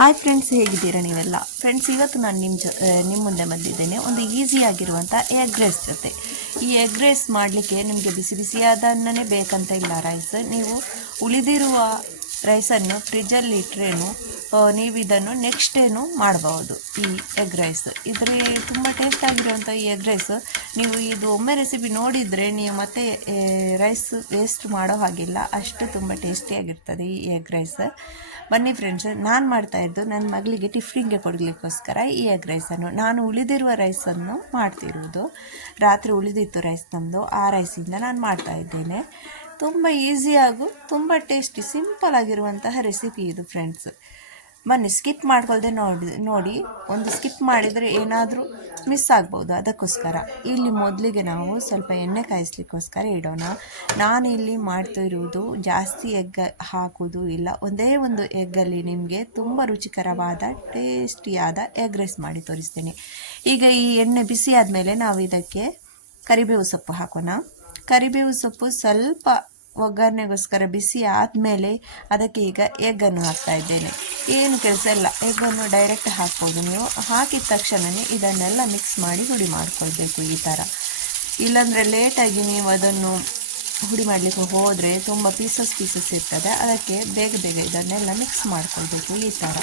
Hi friends, ಹೇಗಿದ್ದೀರಾ ನೀವೆಲ್ಲ? Friends, ಇವತ್ತು ನಾನು ನಿಮ್ಮ ಮುಂದೆ ಬಂದಿದ್ದೇನೆ ಒಂದು ಈಸಿಯಾಗಿರುವಂಥ ಎಗ್ ರೈಸ್ ಜೊತೆ. ಈ ಎಗ್ ರೈಸ್ ಮಾಡಲಿಕ್ಕೆ ನಿಮಗೆ ಬಿಸಿ ಬಿಸಿಯಾದ ಅನ್ನನೇ ಬೇಕಂತ ಇಲ್ಲ. ರೈಸ್ ನೀವು ಉಳಿದಿರುವ ರೈಸನ್ನು ಫ್ರಿಜ್ಜಲ್ಲಿ ಇಟ್ಟರೇನು ನೀವು ಇದನ್ನು ನೆಕ್ಸ್ಟ್ ಡೇನು ಮಾಡಬಹುದು. ಈ ಎಗ್ ರೈಸ್ ಇದ್ರೆ ತುಂಬ ಟೇಸ್ಟ್ ಆಗಿರುವಂಥ ಈ ಎಗ್ ರೈಸ್, ನೀವು ಇದು ಒಮ್ಮೆ ರೆಸಿಪಿ ನೋಡಿದರೆ ನೀವು ಮತ್ತೆ ರೈಸ್ ವೇಸ್ಟ್ ಮಾಡೋ ಹಾಗಿಲ್ಲ. ಅಷ್ಟು ತುಂಬ ಟೇಸ್ಟಿಯಾಗಿರ್ತದೆ ಈ ಎಗ್ ರೈಸ್. ಬನ್ನಿ ಫ್ರೆಂಡ್ಸ್, ನಾನು ಮಾಡ್ತಾಯಿದ್ದು ನನ್ನ ಮಗಳಿಗೆ ಟಿಫಿನ್ಗೆ ಕೊಡಲಿಕ್ಕೋಸ್ಕರ ಈ ಎಗ್ ರೈಸನ್ನು. ನಾನು ಉಳಿದಿರುವ ರೈಸನ್ನು ಮಾಡ್ತಿರುವುದು. ರಾತ್ರಿ ಉಳಿದಿತ್ತು ರೈಸ್ ನಮ್ಮದು, ಆ ರೈಸಿಂದ ನಾನು ಮಾಡ್ತಾಯಿದ್ದೇನೆ. ತುಂಬ ಈಸಿಯಾಗೂ ತುಂಬ ಟೇಸ್ಟಿ ಸಿಂಪಲ್ ಆಗಿರುವಂತಹ ರೆಸಿಪಿ ಇದು ಫ್ರೆಂಡ್ಸ್. ಬನ್ನಿ, ಸ್ಕಿಪ್ ಮಾಡ್ಕೊಳ್ದೆ ನೋಡಿ. ಒಂದು ಸ್ಕಿಪ್ ಮಾಡಿದರೆ ಏನಾದರೂ ಮಿಸ್ ಆಗ್ಬೋದು. ಅದಕ್ಕೋಸ್ಕರ ಇಲ್ಲಿ ಮೊದಲಿಗೆ ನಾವು ಸ್ವಲ್ಪ ಎಣ್ಣೆ ಕಾಯಿಸ್ಲಿಕ್ಕೋಸ್ಕರ ಇಡೋಣ. ನಾನು ಇಲ್ಲಿ ಮಾಡ್ತಿರುವುದು ಜಾಸ್ತಿ ಎಗ್ ಹಾಕುವುದು ಇಲ್ಲ. ಒಂದೇ ಒಂದು ಎಗ್ಗಲ್ಲಿ ನಿಮಗೆ ತುಂಬ ರುಚಿಕರವಾದ ಟೇಸ್ಟಿಯಾದ ಎಗ್ ರೈಸ್ ಮಾಡಿ ತೋರಿಸ್ತೇನೆ. ಈಗ ಈ ಎಣ್ಣೆ ಬಿಸಿ ಆದಮೇಲೆ ನಾವು ಇದಕ್ಕೆ ಕರಿಬೇವು ಸೊಪ್ಪು ಹಾಕೋಣ. ಕರಿಬೇವು ಸೊಪ್ಪು ಸ್ವಲ್ಪ ಒಗ್ಗರಣೆಗೋಸ್ಕರ ಬಿಸಿ ಆದಮೇಲೆ ಅದಕ್ಕೆ ಈಗ ಎಗ್ಗನ್ನು ಹಾಕ್ತಾ ಇದ್ದೇನೆ. ಏನು ಕೆಲಸ ಇಲ್ಲ, ಎಗ್ಗನ್ನು ಡೈರೆಕ್ಟ್ ಹಾಕ್ಬೋದು ನೀವು. ಹಾಕಿದ ತಕ್ಷಣವೇ ಇದನ್ನೆಲ್ಲ ಮಿಕ್ಸ್ ಮಾಡಿ ಹುಡಿ ಮಾಡ್ಕೊಳ್ಬೇಕು ಈ ಥರ. ಇಲ್ಲಾಂದರೆ ಲೇಟಾಗಿ ನೀವು ಅದನ್ನು ಹುಡಿ ಮಾಡಲಿಕ್ಕೆ ಹೋದರೆ ತುಂಬ ಪೀಸಸ್ ಇರ್ತದೆ. ಅದಕ್ಕೆ ಬೇಗ ಇದನ್ನೆಲ್ಲ ಮಿಕ್ಸ್ ಮಾಡ್ಕೊಳ್ಬೇಕು ಈ ಥರ.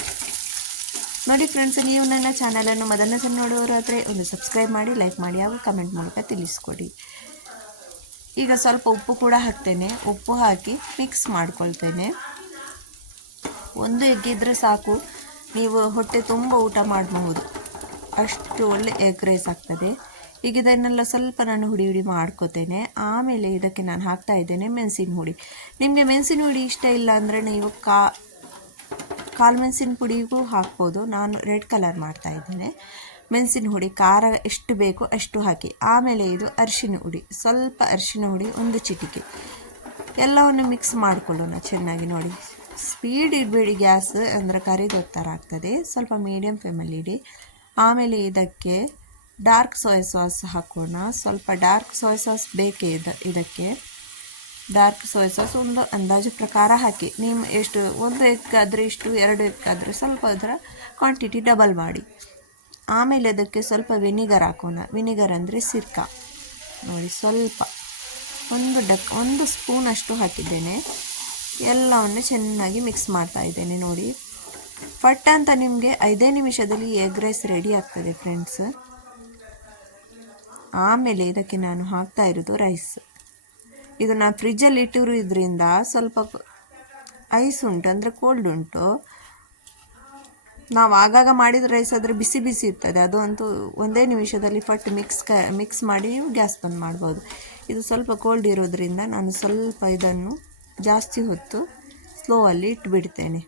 ನೋಡಿ ಫ್ರೆಂಡ್ಸ್, ನೀವು ನನ್ನ ಚಾನಲನ್ನು ಮೊದಲನೇ ಸಲ ನೋಡೋರಾದರೆ ಒಂದು ಸಬ್ಸ್ಕ್ರೈಬ್ ಮಾಡಿ, ಲೈಕ್ ಮಾಡಿ ಹಾಗೂ ಕಮೆಂಟ್ ಮೂಲಕ ತಿಳಿಸ್ಕೊಡಿ. ಈಗ ಸ್ವಲ್ಪ ಉಪ್ಪು ಕೂಡ ಹಾಕ್ತೇನೆ. ಉಪ್ಪು ಹಾಕಿ ಮಿಕ್ಸ್ ಮಾಡ್ಕೊಳ್ತೇನೆ. ಒಂದು ಎಗ್ ಇದ್ದರೆ ಸಾಕು, ನೀವು ಹೊಟ್ಟೆ ತುಂಬ ಊಟ ಮಾಡಬಹುದು. ಅಷ್ಟು ಒಳ್ಳೆ ಎಗ್ ರೈಸ್ ಆಗ್ತದೆ. ಈಗ ಇದನ್ನೆಲ್ಲ ಸ್ವಲ್ಪ ನಾನು ಹುಡಿ ಮಾಡ್ಕೋತೇನೆ. ಆಮೇಲೆ ಇದಕ್ಕೆ ನಾನು ಹಾಕ್ತಾ ಇದ್ದೇನೆ ಮೆಣಸಿನ ಹುಡಿ. ನಿಮಗೆ ಮೆಣಸಿನ ಹುಡಿ ಇಷ್ಟ ಇಲ್ಲ ಅಂದರೆ ನೀವು ಕಾಳು ಮೆಣಸಿನ ಪುಡಿಗೂ ಹಾಕ್ಬೋದು. ನಾನು ರೆಡ್ ಕಲರ್ ಮಾಡ್ತಾ ಇದ್ದೇನೆ. ಮೆಣಸಿನ ಹುಡಿ ಖಾರ ಎಷ್ಟು ಬೇಕೋ ಅಷ್ಟು ಹಾಕಿ. ಆಮೇಲೆ ಇದು ಅರಿಶಿನ ಹುಡಿ, ಸ್ವಲ್ಪ ಅರಿಶಿನ ಹುಡಿ, ಒಂದು ಚಿಟಿಕೆ, ಎಲ್ಲವನ್ನು ಮಿಕ್ಸ್ ಮಾಡಿಕೊಳ್ಳೋಣ ಚೆನ್ನಾಗಿ. ನೋಡಿ, ಸ್ಪೀಡ್ ಇಡಬೇಡಿ ಗ್ಯಾಸ್, ಅಂದರೆ ಕರಿದ ಥರ ಆಗ್ತದೆ. ಸ್ವಲ್ಪ ಮೀಡಿಯಮ್ ಫ್ಲೇಮಲ್ಲಿ ಇಡಿ. ಆಮೇಲೆ ಇದಕ್ಕೆ ಡಾರ್ಕ್ ಸೋಯಾ ಸಾಸ್ ಹಾಕೋಣ. ಸ್ವಲ್ಪ ಡಾರ್ಕ್ ಸೋಯಾ ಸಾಸ್ ಬೇಕೇ ಇದಕ್ಕೆ. ಡಾರ್ಕ್ ಸೋಯಾ ಸಾಸ್ ಒಂದು ಅಂದಾಜು ಪ್ರಕಾರ ಹಾಕಿ. ನೀವು ಎಷ್ಟು, ಒಂದು ಎಗ್ ಆದರೆ ಇಷ್ಟು, ಎರಡು ಎಗ್ ಆದರೆ ಸ್ವಲ್ಪ ಅದರ ಕ್ವಾಂಟಿಟಿ ಡಬಲ್ ಮಾಡಿ. ಆಮೇಲೆ ಅದಕ್ಕೆ ಸ್ವಲ್ಪ ವಿನಿಗರ್ ಹಾಕೋಣ. ವಿನಿಗರ್ ಅಂದರೆ ಸಿರ್ಕ. ನೋಡಿ, ಸ್ವಲ್ಪ ಒಂದು ಸ್ಪೂನಷ್ಟು ಹಾಕಿದ್ದೇನೆ. ಎಲ್ಲವನ್ನು ಚೆನ್ನಾಗಿ ಮಿಕ್ಸ್ ಮಾಡ್ತಾ ಇದ್ದೇನೆ. ನೋಡಿ, ಪಟ್ ಅಂತ ನಿಮಗೆ 5 ನಿಮಿಷದಲ್ಲಿ ಎಗ್ ರೈಸ್ ರೆಡಿ ಆಗ್ತದೆ ಫ್ರೆಂಡ್ಸ್. ಆಮೇಲೆ ಇದಕ್ಕೆ ನಾನು ಹಾಕ್ತಾ ಇರೋದು ರೈಸ್. ಇದು ನಾನು ಫ್ರಿಜ್ಜಲ್ಲಿ ಇಟ್ಟಿರೋದ್ರಿಂದ ಸ್ವಲ್ಪ ಐಸ್ ಉಂಟು, ಅಂದರೆ ಕೋಲ್ಡ್ ಉಂಟು. ನಾವು ಆಗಾಗ ಮಾಡಿದ ರೈಸ್ ಆದರೆ ಬಿಸಿ ಇರ್ತದೆ. ಅದು ಅಂತೂ ಒಂದೇ ನಿಮಿಷದಲ್ಲಿ ಫಟ್ ಮಿಕ್ಸ್ ಮಾಡಿ ನೀವು ಗ್ಯಾಸ್ ಬಂದ್ ಮಾಡ್ಬೋದು. ಇದು ಸ್ವಲ್ಪ ಕೋಲ್ಡ್ ಇರೋದ್ರಿಂದ ನಾನು ಸ್ವಲ್ಪ ಇದನ್ನು ಜಾಸ್ತಿ ಹೊತ್ತು ಸ್ಲೋವಲ್ಲಿ ಇಟ್ಬಿಡ್ತೇನೆ.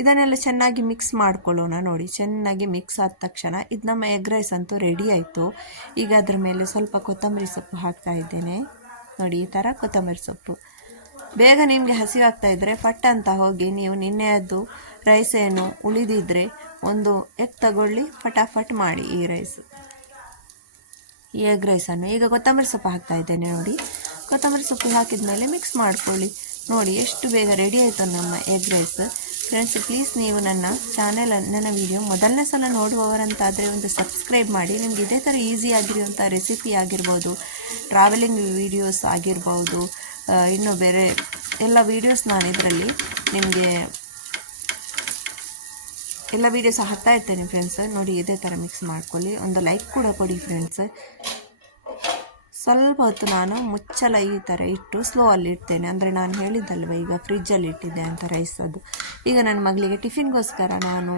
ಇದನ್ನೆಲ್ಲ ಚೆನ್ನಾಗಿ ಮಿಕ್ಸ್ ಮಾಡ್ಕೊಳ್ಳೋಣ. ನೋಡಿ, ಚೆನ್ನಾಗಿ ಮಿಕ್ಸ್ ಆದ ತಕ್ಷಣ ಇದು ನಮ್ಮ ಎಗ್ ರೈಸ್ ಅಂತೂ ರೆಡಿ ಆಯಿತು. ಈಗ ಅದ್ರ ಮೇಲೆ ಸ್ವಲ್ಪ ಕೊತ್ತಂಬರಿ ಸೊಪ್ಪು ಹಾಕ್ತಾ ಇದ್ದೇನೆ. ನೋಡಿ, ಈ ಥರ ಕೊತ್ತಂಬರಿ ಸೊಪ್ಪು. ಬೇಗ ನಿಮಗೆ ಹಸಿವಾಗ್ತಾ ಇದ್ದರೆ ಫಟ್ ಅಂತ ಹೋಗಿ ನೀವು ನಿನ್ನೆಯದ್ದು ರೈಸ್ ಏನು ಉಳಿದಿದ್ದರೆ ಒಂದು ಎಗ್ ತಗೊಳ್ಳಿ, ಫಟಾಫಟ್ ಮಾಡಿ ಈ ಎಗ್ ರೈಸನ್ನು. ಈಗ ಕೊತ್ತಂಬರಿ ಸೊಪ್ಪು ಹಾಕ್ತಾ ಇದ್ದೇನೆ. ನೋಡಿ, ಕೊತ್ತಂಬರಿ ಸೊಪ್ಪು ಹಾಕಿದ ಮೇಲೆ ಮಿಕ್ಸ್ ಮಾಡ್ಕೊಳ್ಳಿ. ನೋಡಿ, ಎಷ್ಟು ಬೇಗ ರೆಡಿ ಆಯಿತು ನಮ್ಮ ಎಗ್ ರೈಸ್. ಫ್ರೆಂಡ್ಸ್, ಪ್ಲೀಸ್ ನೀವು ನನ್ನ ವಿಡಿಯೋ ಮೊದಲನೇ ಸಲ ನೋಡುವವರಂತಾದರೆ ಒಂದು ಸಬ್ಸ್ಕ್ರೈಬ್ ಮಾಡಿ. ನಿಮ್ಗೆ ಇದೇ ಥರ ಈಸಿ ಆಗಿರುವಂಥ ರೆಸಿಪಿ ಆಗಿರ್ಬೋದು, ಟ್ರಾವೆಲಿಂಗ್ ವೀಡಿಯೋಸ್ ಆಗಿರ್ಬೋದು, ಇನ್ನು ಬೇರೆ ಎಲ್ಲ ವೀಡಿಯೋಸ್ ನಾನು ಇದರಲ್ಲಿ ನಿಮಗೆ ಎಲ್ಲ ವೀಡಿಯೋಸ್ ಹಾಕ್ತಾ ಇರ್ತೇನೆ ಫ್ರೆಂಡ್ಸ್. ನೋಡಿ, ಇದೇ ಥರ ಮಿಕ್ಸ್ ಮಾಡ್ಕೊಳ್ಳಿ. ಒಂದು ಲೈಕ್ ಕೂಡ ಕೊಡಿ ಫ್ರೆಂಡ್ಸ್. ಸ್ವಲ್ಪ ಹೊತ್ತು ನಾನು ಮುಚ್ಚಳ ಈ ಥರ ಇಟ್ಟು ಸ್ಲೋ ಅಲ್ಲಿ ಇಡ್ತೇನೆ. ಅಂದರೆ ನಾನು ಹೇಳಿದ್ದಲ್ವ ಈಗ ಫ್ರಿಜ್ಜಲ್ಲಿ ಇಟ್ಟಿದ್ದೆ ಅಂತ ರೈಸ್. ಅದು ಈಗ ನನ್ನ ಮಗಳಿಗೆ ಟಿಫಿನ್ಗೋಸ್ಕರ ನಾನು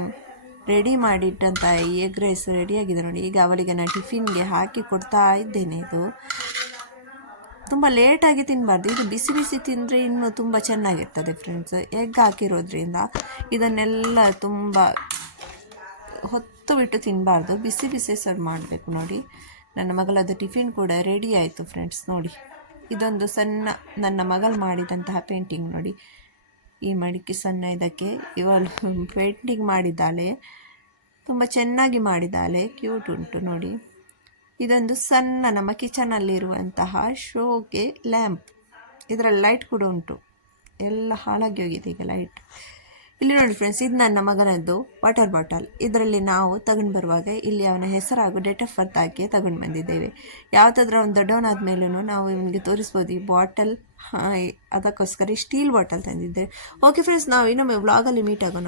ರೆಡಿ ಮಾಡಿಟ್ಟಂಥ ಈ ಎಗ್ ರೈಸ್ ರೆಡಿಯಾಗಿದೆ. ನೋಡಿ, ಈಗ ಅವಳಿಗೆ ನಾನು ಟಿಫಿನ್ಗೆ ಹಾಕಿ ಕೊಡ್ತಾ ಇದ್ದೇನೆ. ಇದು ತುಂಬ ಲೇಟಾಗಿ ತಿನ್ನಬಾರ್ದು. ಇದು ಬಿಸಿ ತಿಂದರೆ ಇನ್ನೂ ತುಂಬ ಚೆನ್ನಾಗಿರ್ತದೆ ಫ್ರೆಂಡ್ಸ್. ಎಗ್ ಹಾಕಿರೋದ್ರಿಂದ ಇದನ್ನೆಲ್ಲ ತುಂಬ ಹೊತ್ತು ಬಿಟ್ಟು ತಿನ್ನಬಾರ್ದು, ಬಿಸಿ ಸರ್ವ್ ಮಾಡಬೇಕು. ನೋಡಿ, ನನ್ನ ಮಗಳದ್ದು ಟಿಫಿನ್ ಕೂಡ ರೆಡಿ ಆಯಿತು ಫ್ರೆಂಡ್ಸ್. ನೋಡಿ, ಇದೊಂದು ಸಣ್ಣ ನನ್ನ ಮಗಳು ಮಾಡಿದಂತಹ ಪೇಂಟಿಂಗ್. ನೋಡಿ, ಈ ಮಡಿಕೆ ಸಣ್ಣ ಇದಕ್ಕೆ ಇವಳು ಪೇಂಟಿಂಗ್ ಮಾಡಿದ್ದಾಳೆ. ತುಂಬ ಚೆನ್ನಾಗಿ ಮಾಡಿದ್ದಾಳೆ, ಕ್ಯೂಟ್ ಉಂಟು. ನೋಡಿ, ಇದೊಂದು ಸಣ್ಣ ನಮ್ಮ ಕಿಚನಲ್ಲಿರುವಂತಹ ಶೋಗೆ ಲ್ಯಾಂಪ್. ಇದರಲ್ಲಿ ಲೈಟ್ ಕೂಡ ಉಂಟು. ಎಲ್ಲ ಹಾಳಾಗಿ ಹೋಗಿದೆ ಈಗ ಲೈಟ್. ಇಲ್ಲಿ ನೋಡಿ ಫ್ರೆಂಡ್ಸ್, ಇದು ನನ್ನ ಮಗನದ್ದು ವಾಟರ್ ಬಾಟಲ್. ಇದರಲ್ಲಿ ನಾವು ತಗೊಂಡು ಬರುವಾಗ ಇಲ್ಲಿ ಅವನ ಹೆಸರು ಹಾಗೂ ಡೇಟ್ ಆಫ್ ಬರ್ತ್ ಹಾಕಿ ತಗೊಂಡು ಬಂದಿದ್ದೇವೆ. ಯಾವುದಾದ್ರೂ ಒಂದು ದೊಡ್ಡವನಾದ ಮೇಲೂ ನಾವು ನಿಮಗೆ ತೋರಿಸ್ಬೋದು ಈ ಬಾಟಲ್. ಅದಕ್ಕೋಸ್ಕರ ಸ್ಟೀಲ್ ಬಾಟಲ್ ತಂದಿದ್ದೇವೆ. ಓಕೆ ಫ್ರೆಂಡ್ಸ್, ನಾವು ಇನ್ನೊಮ್ಮೆ ವ್ಲಾಗಲ್ಲಿ ಮೀಟ್ ಆಗೋಣ.